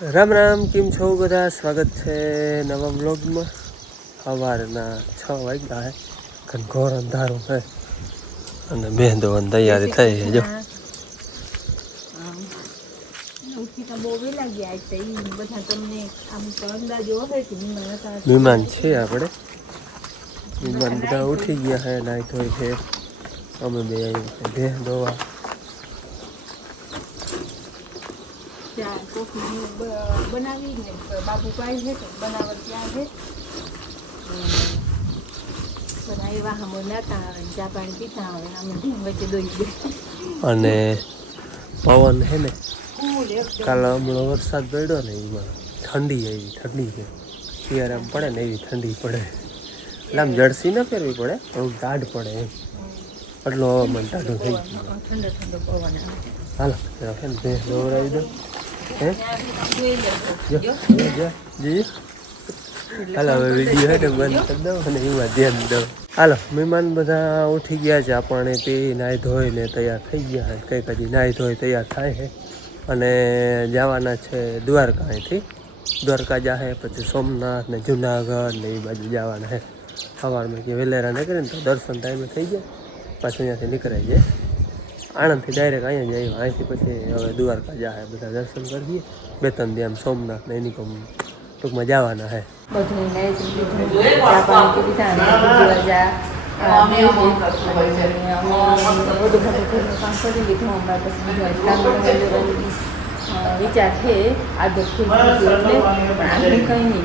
રામ રામ, કેમ છો બધા? સ્વાગત છે નવા વ્લોગમાં. સવારના 6 વાગ્યા હે, ઘનઘોર અંધારું છે અને બેંધવાની તૈયારી થઈ છે. જો મહેમાન છે આપણે, મહેમાન બધા ઉઠી ગયા છે, નાઈ ધોઈ છે. અમે બે આવ્યા ભેહ દોવા. બનાવી ને બાબુ પાઈ છે બનાવવા ત્યાં છે અને પવન છે ને, કાલે હમણાં વરસાદ પડ્યો ને એમાં ઠંડી આવી, ઠંડી છે ત્યારે આમ પડે ને એવી ઠંડી પડે. એટલે આમ જર્સી ન પહેરવી પડે, એવું ટાઢ પડે એમ, એટલું હવામાન ટાઢું થઈ ગયું. હાલો ભેંસ દોવડાવી દો. હાલો હવે વિડીયો હે ને બંધ કરી દઉં અને એમાં ધ્યાન દઉં. હાલો, મહેમાન બધા ઉઠી ગયા છે, આપણે પી નાહી ધોઈને તૈયાર થઈ ગયા છે. કંઈક હજી નાહી ધોઈ તૈયાર થાય છે અને જવાના છે દ્વારકા. અહીંથી દ્વારકા જાહે, પછી સોમનાથ ને જુનાગઢ ને એ બાજુ જવાના છે. સવારમાં જે વેલેરા નીકળે ને તો દર્શન ટાઈમે થઈ જાય, પાછું અહીંયાથી નીકળાઈ જાય. આણંદથી ડાયરેક્ટ અહીંયા જ આવ્યા, અહીંથી પછી હવે દ્વારકા જાહે, બધા દર્શન કરીએ. 2-3 દી આમ સોમનાથ ને એની ટૂંકમાં જવાના છે. વિચાર છે આગળ આગળ કઈ નહીં.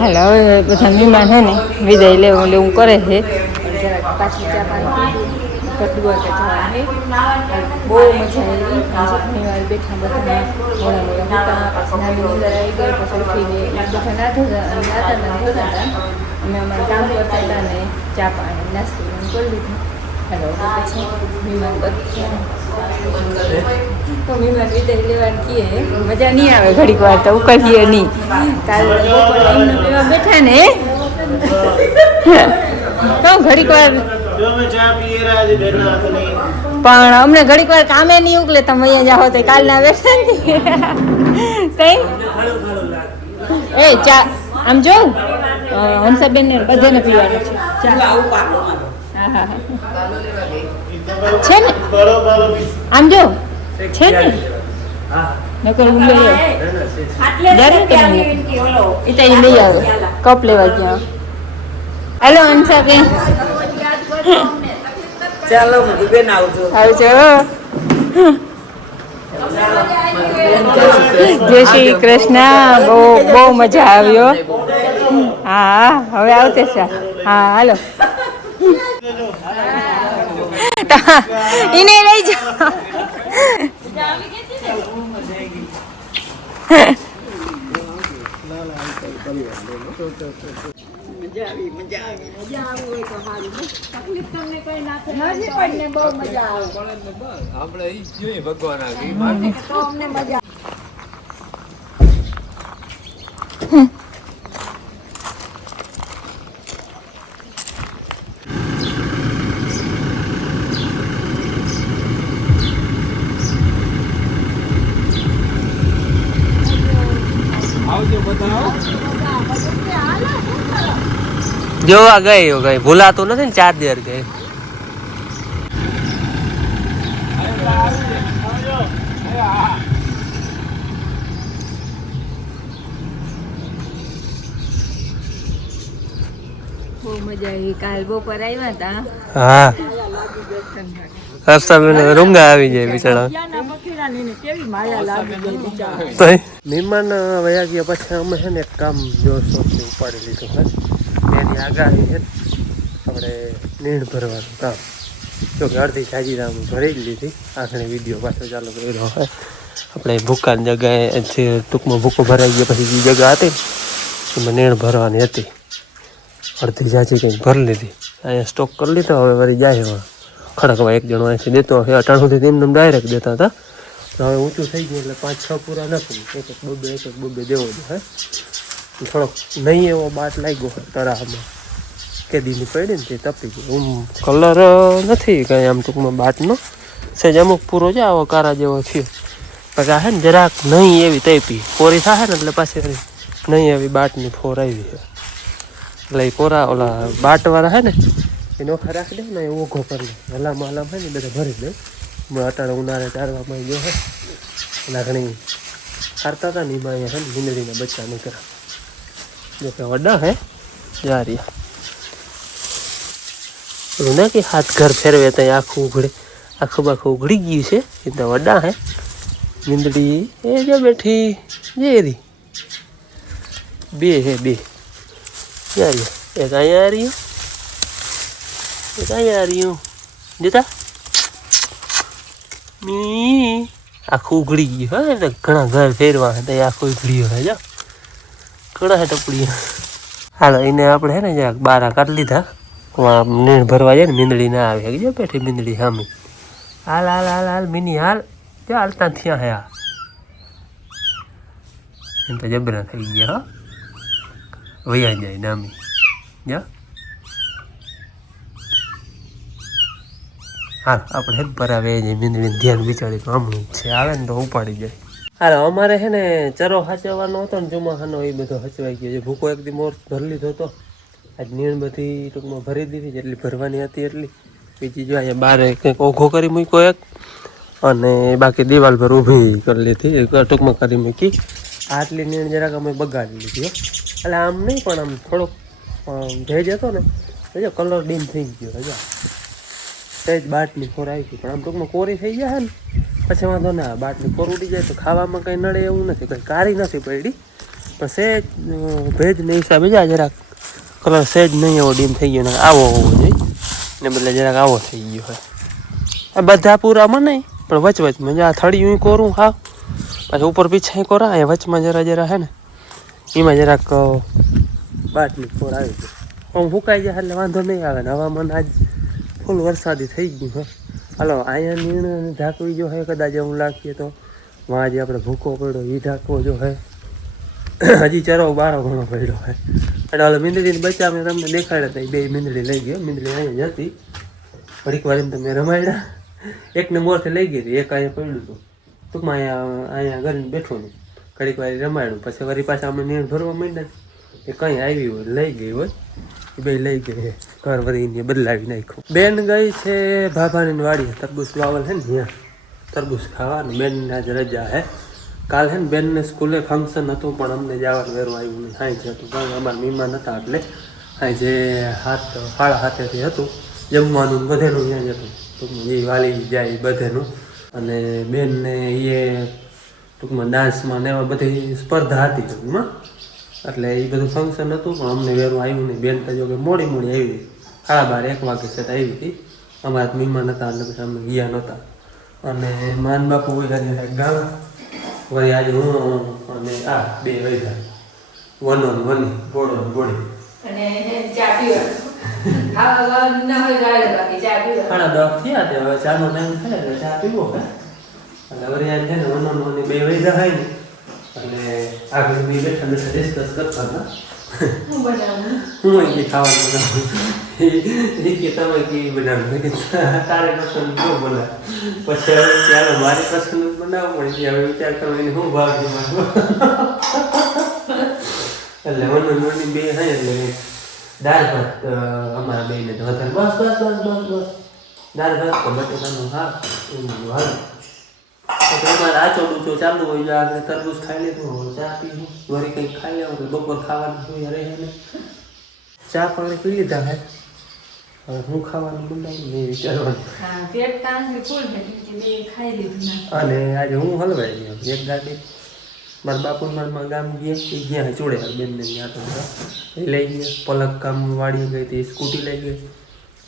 હાલ હવે બધા મહેમાન છે ને વિદાય લેવું કરે છે. પાછી ચા પાણી દ્વારકા જવા છે. બહુ મજા આવી. ઘણી વાર બેઠા બધા મોડા મોડા હતા, પછી નાની અંદર આવી ગઈ, પછી ઉઠીને બધા નાતા અમે અમારું કામ કરતા હતા ને ચા પાણી નાસ્તો કરી લીધું. હેલો પછી મહેમાન તો મહેમાન વિદાય લેવાનું કીએ, મજા નહીં આવે ઘડીક વાર તો ઉકળીએ નહીં. કાલે બપોરે એમને બેઠા ને તો ઘડીક વાર પણ અમને ઘડીક વાર કામે નહીં ઉકલે. તમે અહીંયા જાઓ તો કાલના બેઠા ને કઈ એ ચા આમ જોઉં હંસાબેન ને બધાને પીવાનું છે ચા. હા છે ને આમ જો છે ને નકર હું લઈ આવું કપ લેવા ગયા. હેલો હંસાબેન, ચાલો મધુબેન આવજો. જય શ્રી કૃષ્ણ. બહુ મજા આવ્યો. હા હવે આવતે છે. હા હાલો એને લઈ જાઓ. જોવા ગઈ ભૂલાતું નથી ને, 4 દિવસ ગઈ. બહુ મજા આવી. કાલ બપોર આવ્યા હતા. હા રૂંગા આવી જાય બિચારા. મહેમાન વયા ગયા પછી અમે છે ને એક કામ જોરશોરથી ઉપાડી લીધું છે. એની આગાહી છે આપણે નીણ ભરવાનું કામ. જો કે અડધી જાજીરામ ભરી જ લીધી. આખણી વિડીયો પાછો ચાલુ કર્યો હોય. આપણે ભૂકાની જગ્યાએ જે ટૂંકમાં ભૂકો ભરાઈ ગયો પછી જે જગ્યા હતી એમાં નીણ ભરવાની હતી. અડધી જાજી કંઈક ભરી લીધી. અહીંયા સ્ટોક કરી લીધો. હવે વળી જાય એમાં ખડકવા એક જણો અહીંથી દેતો હોય. 18 સુધી એમને ડાયરેક્ટ દેતા હતા. હવે ઊંચું થઈ ગયું એટલે 5-6 પૂરા નથી, એક એક બબે દેવો જોઈએ. થોડોક નહીં એવો બાટ લાગ્યો હોય તરામાં કેદીની પડી ને તે તપી ગઈ. કલર નથી કાંઈ આમ ટૂંકમાં બાટનો સહેજ અમુક પૂરો છે આવો કારા જેવો થયો. પછી આ છે ને જરાક નહીં એવી તપી કોરી થાય ને એટલે પાછી નહીં એવી બાટની ફોર આવી છે. એટલે એ કોરા ઓલા બાટવાળા છે ને એ નોખા રાખી દે ને એ ઓઘો કરી દે હલામાં હલામ છે ને બધા ભરી દે. અત્યારે ઉનાળે ચારવામાં ગયો હોય એના ઘણી ખારતા હતા ને એમાં અહીંયા છે ને ભીંડળીના બચ્ચા નીકળ્યા. જો કે વડા હે જારિયા એવું ના કે હાથ ઘર ફેરવે ત્યાં આખું ઉઘડે આખું બાખું ઉઘડી ગયું છે એ તો વડા હે. ભીંડળી એ જો બેઠી જે રી બે હે બે જારિયા એક અહીંયા રહ્યું એક અહીંયા રહ્યું જીતા મી આખું ઉઘડી ગયું હે એટલે ઘણા ઘર ફેરવા હે તો આખું ઉઘડ્યું હે જો ઘણા હે ટપડી. હાલો એને આપણે હે ને જરાક બારા કાઢી લીધા નીણ ભરવા જાય ને મીંદડી ના આવે જો બેઠી મીંદડી સામી. હાલ હાલ હાલ હાલ મિની હાલ જો હાલતા થયા હે આ એમ તો જબરા થઈ ગયા હો વૈયા જાય નામી જો. હાલ આપણે હેડ ભરાવે જાય મીંદડીને ધ્યાન વિચારી તો હમણાં છે આવે ને તો ઉપાડી જાય. હાલ અમારે છે ને ચરો હચવાનો હતો ને ચોમાસાનો એ બધો હચવાઈ ગયો છે. ભૂકો એક દી મોર ભરી લીધો હતો આજ નીણ બધી ટૂંકમાં ભરી દીધી જેટલી ભરવાની હતી એટલી. બીજી જો અહીંયા બારે કંઈક ઓઘો કરી મૂક્યો એક અને બાકી દિવાલ પર ઊભી કરી લીધી ટૂંકમાં કરી મૂકી. આટલી નીણ જરાક અમે બગાડી લીધી એટલે આમ નહીં પણ આમ થોડોક ભેજ હતો ને જો કલર ડીમ થઈ ગયો હજા સહેજ બાટની ફોર આવી ગઈ પણ આમ ટૂંકમાં કોરી થઈ જાય ને પછી વાંધો ના બાટની ફોર ઉડી જાય તો ખાવામાં કંઈ નડે એવું નથી કંઈ કારી નથી પડી પણ સહેજ ભેજને હિસાબે જાય જરાક કલર સહેજ નહીં એવો ડીમ થઈ ગયો ને આવો હોવો જોઈએ ને બદલે જરાક આવો થઈ ગયો હોય. આ બધા પૂરામાં નહીં પણ વચમાં આ થળિયું કોરું હા પાછું ઉપર પીછા કોરા અહીંયા વચમાં જરા હે ને એમાં જરાક બાટની ફોર આવી ગઈ. આમ ફૂંકાઈ જાય એટલે વાંધો નહીં આવે ને હવામાન આજ ફૂલ વરસાદી થઈ ગયું હા. હાલો અહીંયા નીણ ઢાંકવી જો હે કદાચ એવું લાગીએ તો વાં જે આપણે ભૂકો પડ્યો એ ઢાંકવો જો હે. હજી ચરો બારો ઘણો પડ્યો હે અને હાલો મીંદડીને બચ્ચા મેં તમને દેખાડ્યા હતા એ બે મીંદડી લઈ ગયો. મીંદડી અહીંયા જતી ઘડીક વાર એમ તમે રમાડ્યા એકને મોરથી લઈ ગઈ હતી એક અહીંયા પડ્યું હતું ટૂંકમાં અહીંયા ઘરે બેઠો નહીં ઘડીક વાર રમાડ્યું પછી વળી પાછા અમે નીણ ભરવા માંડ્યા એ કંઈ આવી હોય લઈ ગઈ હોય એ બે લઈ ગઈ ઘર વળીને બદલાવી નાખ્યું. બેન ગઈ છે ભાભાની વાડી તરબૂચ વાવલ છે ને ત્યાં તરબૂચ ખાવાનું બેનને આજ રજા હે. કાલ છે ને બેનને સ્કૂલે ફંક્શન હતું પણ અમને જવાનું વેરું આવ્યું નહીં હાઈ જ હતું કારણ કે અમારા મહેમાન હતા એટલે હાઈ જે ફાળા હાથેથી હતું જમવાનું બધેનું ત્યાં જ હતું ટૂંકમાં એ વાલી જાય બધેનું અને બેનને એ ટૂંકમાં ડાન્સમાં ને એવા બધી સ્પર્ધા હતી ટૂંકમાં એટલે એ બધું ફંક્શન હતું પણ અમને વેરું આવ્યું નહીં. બેન તો જો કે મોડી આવી 12:30 વાગે છે આવી હતી અમારા મહેમાન હતા એટલે પછી અમે ગયા નહોતા અને માન બાપુ હોય ગામ વળી આજે હું અને આ બે વૈધા વન ઓન વની ગોળ ઓન ગોળી અને ચા પીવાનું ખાવા ના હોય ગાળે બાકી ચા પીવાનું 10 થયા તે હવે ચાનો ટાઈમ થાય એટલે ચા પીવો હે એટલે વળી આજે છે ને વન ઓન વની બે વૈધા હોય ને એટલે આગળ બી બેઠા બેઠા ડિસ્કસ કરતા હતા હું બનાવું હું અહીં ખાવાનું બનાવું એ કે તમે કેવી બનાવું કે તારે પસંદ જો બોલા પછી હવે ચાલો મારી પસંદ બનાવવું પડે હવે વિચાર કરવાની હું ભાગ એટલે મનની બે હોય એટલે દાળ ભાત અમારા બેને તો વધારે બસ દાળ ભાત તો બટેકાનું હા એવું હાલ તમારે આચો ડૂચો ચાલુ હોય જો આગળ તરબૂચ ખાઈ લીધું હોય ચા પીવું વળી કંઈક ખાઈ લેવું બપોર ખાવાનું હોય રહે ને ચા પાણી પી લીધા હે હવે હું ખાવાનું બનાવું નહીં વિચારવાનું. હા પેટ તાંગી ફૂલ છે બે ખાઈ લીધું અને આજે હું હલવાઈ ગયો એક ગાડી મારા બાપુ મારમાં ગામ ગયા એ ગયા ચોડે બેનને ગયા તો એ લઈ ગયા પલક કામ વાળી ગઈ હતી સ્કૂટી લઈ ગઈ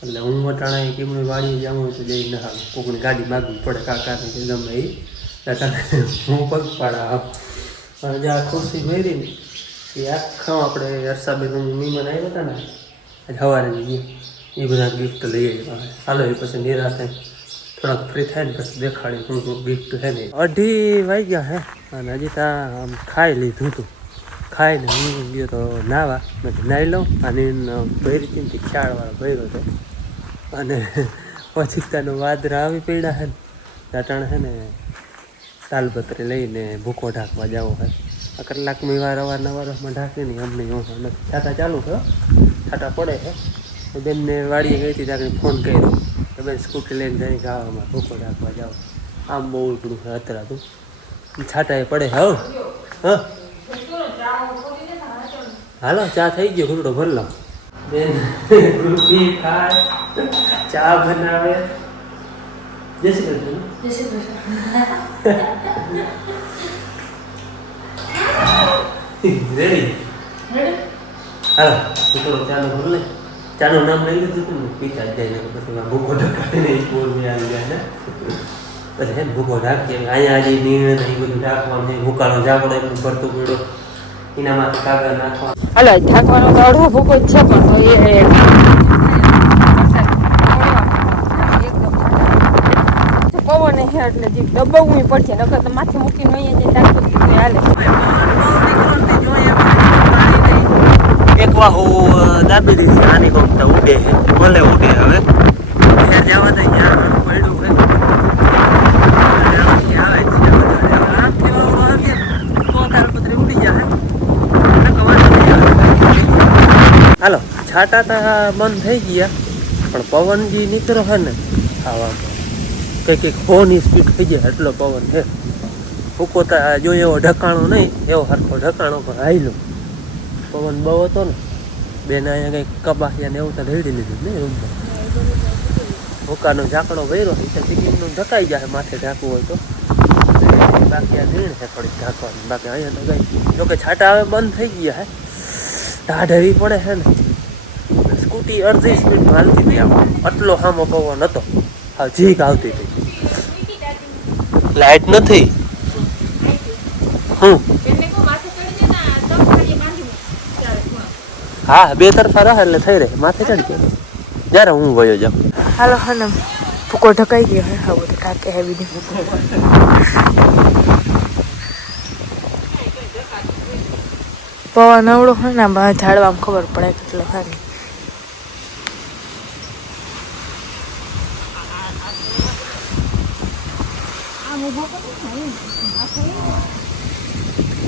એટલે હું વટાણા કેમની વાળી જાઉં તો જઈ ના કોકની ગાડી માગવી પડે કાકાને કે ગમે એ કાકાને હું પગપાળા અને જ્યાં ખુરશી મેરી ને એ આખા આપણે હર્ષાબેન મહેમાન આવ્યા હતા ને આજે સવારે જઈએ એ બધા ગિફ્ટ લઈ આવ્યા હાલો એ પછી નિરાશ થાય થોડાક ફ્રી થાય ને પછી દેખાડી હું ગિફ્ટ છે ને 2:30 વાગ્યા હે અને હજી ત્યાં આમ ખાઈ લીધું હતું ખાઈને હું ગયો તો નાવા મેં નાહી લઉં અને ભરી ચીમથી ખ્યાળવાળો ભર્યો હતો અને પછી તાનો વાદરા આવી પડ્યા છે ને દાટાણ છે ને તાલપત્રી લઈને ભૂકો ઢાંકવા જાવો છે આ કલાકની વાર અવારનવારમાં ઢાંકીને અમને એવું નથી છાતા ચાલુ છે છાટા પડે છે બેનને વાડીએ ગઈ હતી ત્યાં ફોન કર્યો કે બેન સ્કૂટી લઈને જઈ ગાવામાં ભૂકો ઢાંકવા જાઓ આમ બહુ ઉપડું છે અત્યારું છાટા એ પડે હવ હા હાલો ચા થઈ ગયો ઘૂંટડો ભર લો બેન રૂપી ખાય ચા બનાવે જય શ્રી કૃષ્ણ જય શ્રી કૃષ્ણ. Ready ready? હાલો ઘૂંટડો ચાનો ભર લે ચાનું નામ લઈ લીધું હતું ને પીતા જ જાય ને પછી ભૂકો ઢકાડીને સ્કૂલ મેં આવી જાય ને પછી હે ને ભૂકો ઢાંકીએ અહીંયા આજે નીણ ને એ બધું ઢાંકવાનું છે ભૂકાનો ઝાકડો એટલું ભરતું પડ્યો એનામાંથી કાગળ નાખવા હાલો ઢાંકવાનો તો અડધો ભૂકો જ છે પણ તો એ પવન હે એટલે જે દબાવવું પડશે નકર તો માથે મૂકીને અહીંયા જે ઢાંકી દીધું હાલે. એક વાહુ દાબી દીધી આની કોકતા ઉડે છે ભલે ઉડે હવે ત્યાં જવા તો ત્યાં પડ્યું છે આવે છે તો તાલપત્રી ઉડી જાય હાલો છાટા તા બંધ થઈ ગયા પણ પવન જે નીકળો છે ને આવામાં કંઈક હોની સ્પીડ થઈ જાય એટલો પવન છે ફૂકોતા જો એવો ઢકાણો નહીં એવો સરખો ઢકાણો પણ હાયલો પવન બહુ હતો ને બેન અહીંયા કંઈક કબાસિયા ને એવું તો રેડી લીધું ને રૂમમાં ભૂકાનો ઝાકડો ભર્યો એ તો ટિકિટનું ઢકાઈ જાય માથે ઢાંકવું હોય તો બાકી આ નીણ છે થોડીક ઢાંકવાની બાકી અહીંયા તો કઈ જોકે છાટા હવે બંધ થઈ ગયા હે ઢાઢવી પડે છે ને સ્કૂટી અડધી સ્પીડમાં હાલતી હતી આમ આટલો સામો પવન હતો હા જીક આવતી હતી લાઈટ નથી હા બે તરફા રહે એટલે થઈ રહે માથે ચડી ગયો જ્યારે હું ગયો જાઉં હાલો હા ભૂકો ઢકાઈ ગયો હે હવે તો ટાકે હે બીજું પવન અવળો હોય ને ઝાડવામાં ખબર પડે કેટલો ખાલી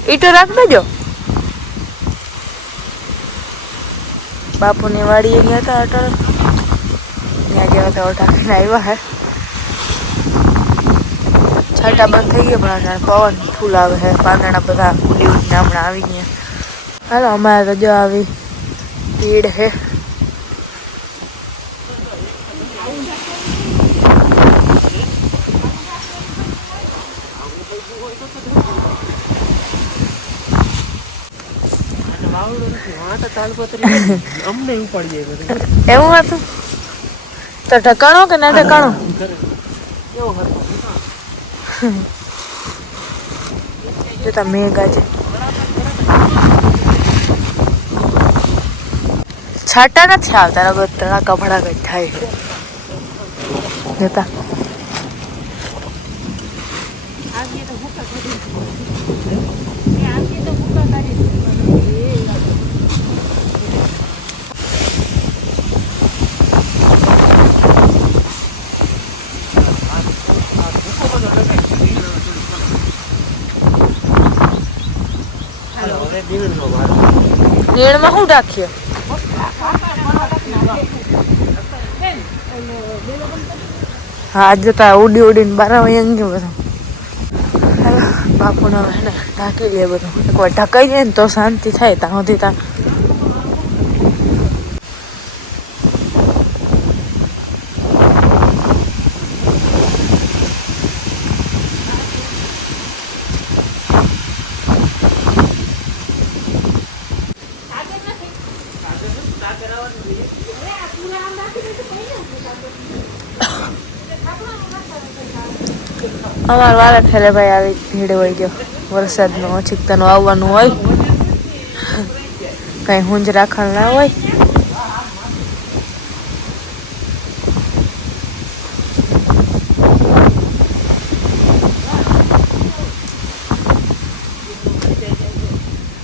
ઈટો રાખ દેજો બાપુની વાડીએ ગયા હતા અટલ ત્યાં ગયા હતા ઢાંકીને આવ્યા હે છાંટા બંધ થઈ ગયા પણ પવન ફૂલ આવે છે પાંદડા બધા ઉડી ઉડીને હમણાં આવી ગયા હાલો અમારે તો જો આવી ભીડ હે અમને ઉપાડીએ એવું હતું તો ઢકાણો કે ના ઢકાણો જોતા મેઘા છે છાટા નથી આવતા રગત તડાકા ભડાકા થાય જોતા નીણમાં શું રાખીએ હા જતા ઉડી ઉડીને બારા વયંગ ગયું બધું બાપુને હવે ને ઢાંકી લે બધું એકવાર ઢકાઈ જાય ને તો શાંતિ થાય ત્યાં સુધી ત્યાં અમાર વાળા ઠેલે ભાઈ આવી ભીડ હોય ગયો વરસાદનું ઓછીકતાનું આવવાનું હોય કઈ હુંજ રાખણ ના હોય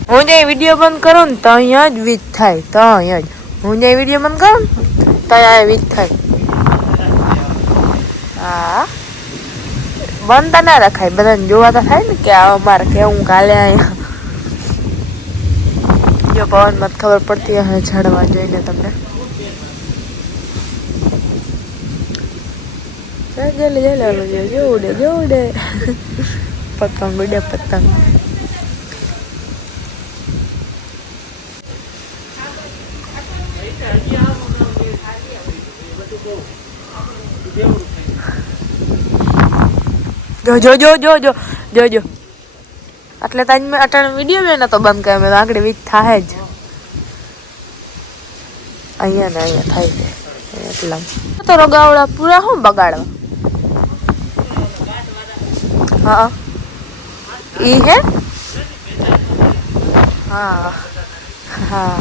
હું જે વિડીયો બંધ કરું ને તો અહીંયા જ વીજ થાય, તો અહીંયા જ હું જે વિડીયો બંધ કરું ને તો અહીંયા વીજ થાય. હા બંધ તો ના રખાય, બધાને જોવા તો થાય ને કે અમારે કેવું કાલે અહીંયા. જો પવનમાં ખબર પડતી હશે ઝાડવા જોઈને તમને. જોડે પતંગ ઉડે પતંગ. જો જો જો જો જો જો એટલે તાજ મેં અટાણે વિડીયો મેં નતો બંધ કર્યો, મેં આગળ વીજ થાય જ અહીંયા ને અહીંયા થાય છે એટલા તો રગાવડા પૂરા શું બગાડવા. હા ઈ હે હા હા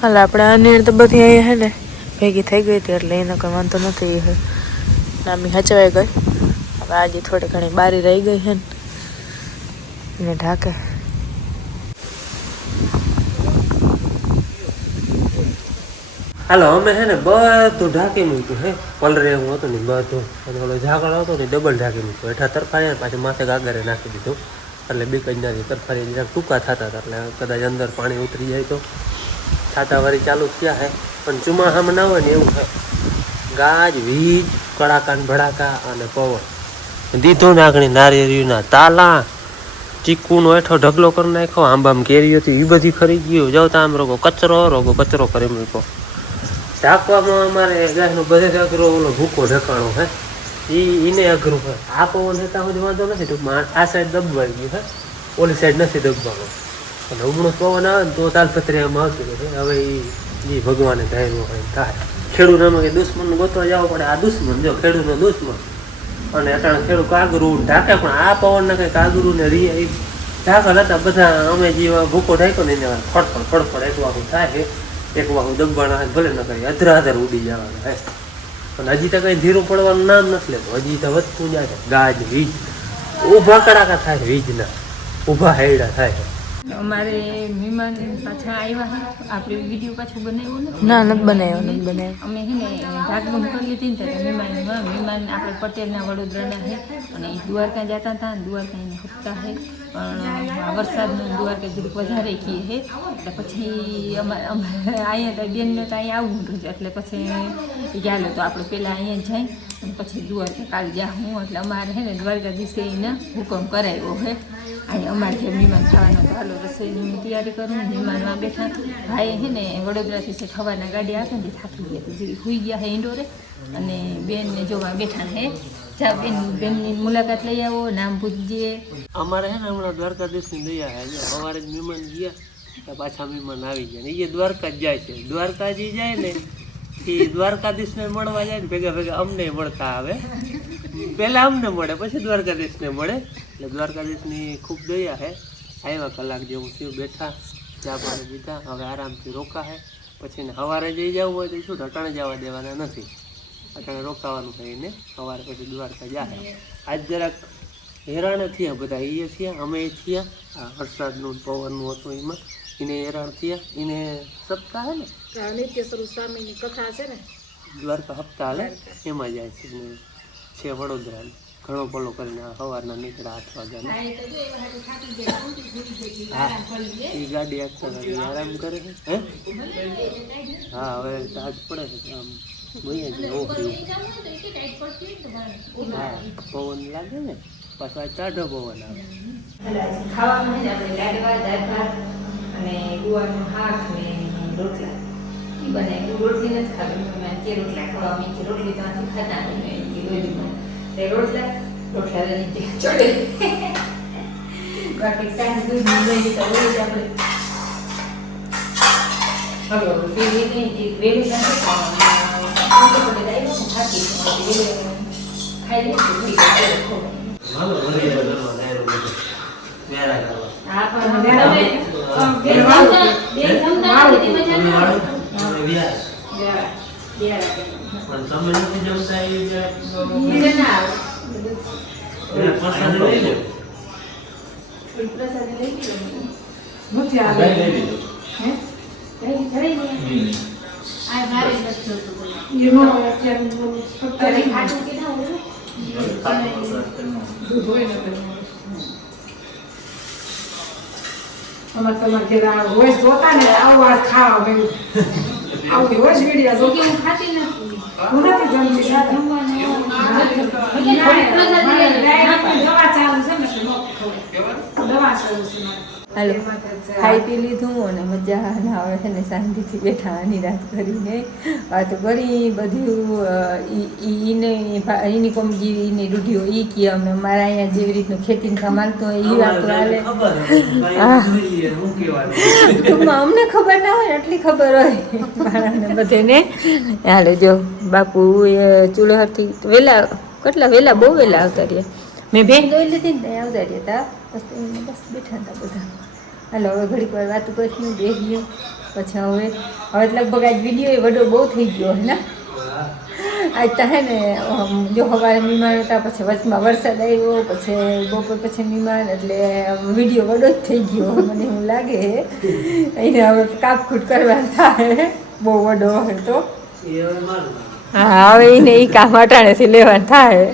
હાલ આપણે અનિયર તો બધી અહીંયા હે ને ભેગી થઈ ગઈ હતી એટલે એને કોઈ વાંધો નથી. હે નામી હચવાઈ ગઈ. હવે આજે થોડી ઘણી બારી રહી ગઈ છે ને એને ઢાકે. હાલો અમે હે ને બધું ઢાંકી મૂક્યું હે. પલરે એવું હતું ને બધું, અને ઓલો ઝાકળ હતો ને ડબલ ઢાંકી મૂક્યું. હેઠા તરફારી પાછી માથે ગાગરે નાખી દીધું એટલે બીક જ નથી. તરફારી જરાક ટૂંકા થતા હતા એટલે કદાચ અંદર પાણી ઉતરી જાય તો છાતાવાળી ચાલુ થયા હે. પણ ચોમાસામાં ના હોય ને એવું થાય. ગાજ વીજ કડાકા ભડાકા અને પવન દીધો નાગણી નારિયેળીના તાલા ચીકુનો હેઠો ઢગલો કરી નાખ્યો. આંબામ કેરીઓ હતી એ બધી ખરી ગયું. જવતા આમ રોગો કચરો કરી મૂક્યો. ઢાંકવામાં અમારે ગાયનો બધે અઘરો ઓલો ભૂકો ઢકાણો હે એને અઘરું હોય. આ પવન થતા સુધી વાંધો નથી ટૂંકમાં. આ સાઈડ દબવાઈ ગયું હે, ઓલી સાઈડ નથી દબવાનો. અને હમણાં પવન આવે ને તો તાલપત્રીમાં આવતું રહે. હવે એ ભગવાને ધાર્યું હોય થાય. ખેડૂતોમાં કે દુશ્મન ગોતવા જવું પડે. આ દુશ્મન જો ખેડૂતનો દુશ્મન. અને અટાણે ખેડૂત કાગરું ઢાકે પણ આ પવનના કંઈ કાગરું ને રી ઢાકલ હતા બધા. અમે જે ભૂકો ઢાંક્યો ને એને ફડફડ એક વાહું થાય, એક વાહું દબાણા ભલે ન કરી અધર ઉડી જવાના હે. પણ હજી તો કંઈ ધીરું પડવાનું નામ નથી લેતું. હજી તો વધતું જાય છે. ગાજ વીજ ઊભા કડાકા થાય, વીજના ઊભા હેડા થાય. અમારે મહેમાન પાછા આવ્યા આપણે વિડીયો પાછું બનાવ્યું નથી. ના નથી બનાવ્યો. અમે છે ને ઢાકબંધ કરી લીધી ને ત્યારે મહેમાન આપણે પટેલના વડોદરાના છે અને એ દ્વારકા જતા હતા ને દ્વારકા એને હપ્તા છે પણ વરસાદનો દ્વારકા જરીક વધારે કીએ છે એટલે પછી અમારે અહીંયા તો બેનને તો અહીંયા આવવું હતું એટલે પછી ચાલો તો આપણે પહેલાં અહીંયા જાય અને પછી દ્વારકા કાલ જાઉં એટલે અમારે છે ને દ્વારકાધીશે એને હુકમ કરાવ્યો છે. અહીં અમારે જે મહેમાન ખાવાનો તો હાલો રસોઈની હું તૈયારી કરું. મહેમાનમાં બેઠા ભાઈ છે ને વડોદરાથી છે ખવાના ગાડી આપે ને થાકી ગયા તો જે સુઈ ગયા છે ઇન્ડોરે અને બેનને જોવા બેઠા હે. જા બેનની મુલાકાત લઈ આવો, નામ પૂછજે. અમારે છે ને હમણાં દ્વારકાધીશની દયા છે. સવારે જ મહેમાન ગયા પાછા મહેમાન આવી ગયા ને એ દ્વારકા જ જાય છે. દ્વારકાજી જાય ને એ દ્વારકાધીશને મળવા જાય ને ભેગા ભેગા અમને મળતા આવે. પહેલાં અમને મળે પછી દ્વારકાધીશને મળે. એટલે દ્વારકાધીશની ખૂબ દયા છે. આવ્યા કલાક જેવું થયું, બેઠા ચા પાણી પીધા. હવે આરામથી રોકાશે. પછી ને સવારે જઈ જવું હોય તો શું અટાણે જવા દેવાના નથી. અટાણે રોકાવાનું છે એને. સવારે પછી દ્વારકા જાય. આજ જરાક હેરાન થયા બધા. એ થયા, અમે થયા. આ વરસાદનું પવનનું હતું એમાં એને હેરાન થયા. એને સપ્તાહ હે ને નિત્ય સ્વરૂપ સ્વામીની કથા છે ને દ્વારકા હપ્તા હાલે એમાં જાય છે. છે વડોદરા ઘણો પલો કરીને સવારના નીકળ્યા 8 વાગ્યાના. હા એ ગાડી આપતા આરામ કરે છે હે. હા હવે ચાર્જ પડે છે આમ હા પવન લાગે ને પાછો આ ચાઢો પવન આવે. ખાવામાં છે ને આપણે લાડવા, દાળ ભાત અને ગુવારનું શાક ને રોટલા એ બનાવ્યું. રોટલી નથી ખાવી કે રોટલા ખાવા અમે કે રોટલી તો નથી ખાતા કે રોટલા ચડે બાકી સાંજ દૂધ લઈ તો હોય જ આપણે. હવે પેલી નહીં વેલી નથી ખાવાની થાકી ખાઈ લઈશું. પણ તમે નથી જમતા એ બીજે ના આવે પ્રસાદ લઈ લો પ્રસાદ લઈ લીધો નથી આવે લઈ લીધો હે ઘરે આ મારે નથી જોતું એનો અત્યારે ખાટું કે ના હોય દૂધ હોય ને અમારે તમારે ઘેર આ વોઇસ જોતા ને આવું આ ખાવા ગયું આવું વોઇસ વિડીયો તો જોતા કે હું ખાતી નથી હું નથી જમતી દાદા. દવા ચાલુ છે ને તો ન ખવાય. દવા ચાલુ છે મારે. હાલો ખાઈ પી લીધું અને મજા ના આવે છે ને શાંતિથી બેઠા આની રાત કરીને વાતો કરી બધું એની કોમજી એની રૂઢિઓ એ કહે અમે મારા અહીંયા જેવી રીતનું ખેતીનું કામ હાલતું હોય એ વાતો હાલે ટૂંકમાં અમને ખબર ના હોય એટલી ખબર હોય મારાને બધાને હાલો જો બાપુ એ ચૂલાથી વહેલા કેટલા વહેલા બહુ વહેલા આવતા રહ્યા મેં ભેંસ દોઈ લીધી ને ત્યાં આવતા રહ્યા હતા બસ બેઠા હતા બધા હાલો હવે ઘડીક વાર વાતું કરી બેસી પછી હવે લગભગ આજ વિડીયો એ વડો બહુ થઈ ગયો હે ને આજ તો હે ને જો સવારે મહેમાન હતા પછી વચમાં વરસાદ આવ્યો પછી બપોર પછી મહેમાન એટલે વિડીયો વડો જ થઈ ગયો મને એવું લાગે એને હવે કાપખૂટ કરવાનું થાય બહુ વડો હોય તો હા હવે એને એ કામ અટાણેથી લેવાનું થાય